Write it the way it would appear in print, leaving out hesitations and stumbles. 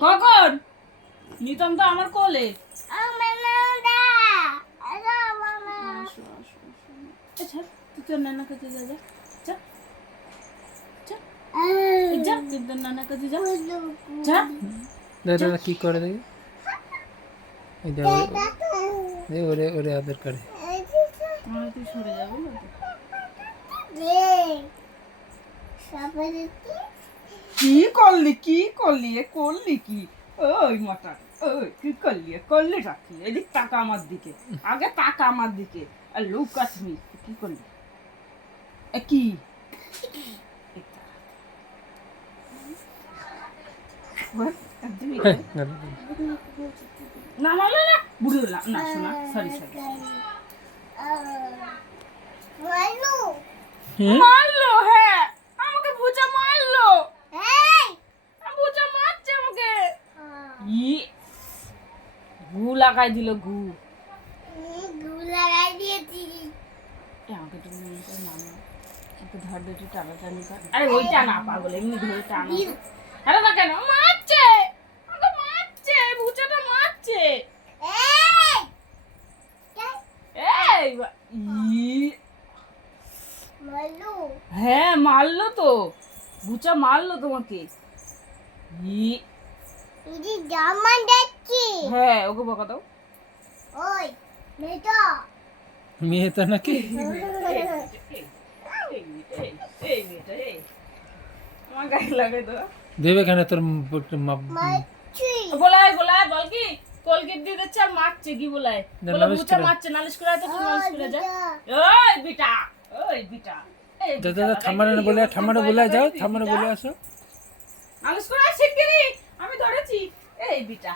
কখন নিতম তো আমার কোলে আচ্ছা তুই তোর নানা কাছে যা যা যা যা তুই তোর নানা কাছে যা যা দাদা কি করে দেখি এই দেখো এই ওরে ওরে আদর করে তাহলে তুই সরে যাবি না কি করলি এ করলি কি ওই মটা ওই কি করলি রাখি এদিক টাকা আমার দিকে আগে টাকা আমার দিকে আর লুকাসমি কি করলি এ কি হ্যাঁ, না না না না বুড়ো না না শোনা সরি মারলো হ্যাঁ আমাকে বুঝা মারলো বুঝা মারছে আমাকে ই গু লাগাই দিল গু আমাকে তুমি মনে করে মানো আমাকে ধর দুটি টানাটানি কর আরে ওইটা না পাগল এমনি ধরে টানো আরে না কেন মারছে আমাকে মারছে বুঝাটা মারছে এই ই হ্যাঁ মারলো তো বুচা মারলো তোমাকে হ্যাঁ ওকে বকা দাও মেয়ে তো নাকি আমার গায়ে লাগে তো দেবে কেন তোর বলাই বল কি কলগেট দিয়ে দিচ্ছে আর মারছে কি বলাই বলে বুচা মারছে নালিশ করে তো নালিশ করে যা ওই বিটা দাদা ঠাম্মারে বলে যাও ঠাম্মারে বলে আসো নালিশ করে শিগগিরই আমি ধরেছি এই বিটা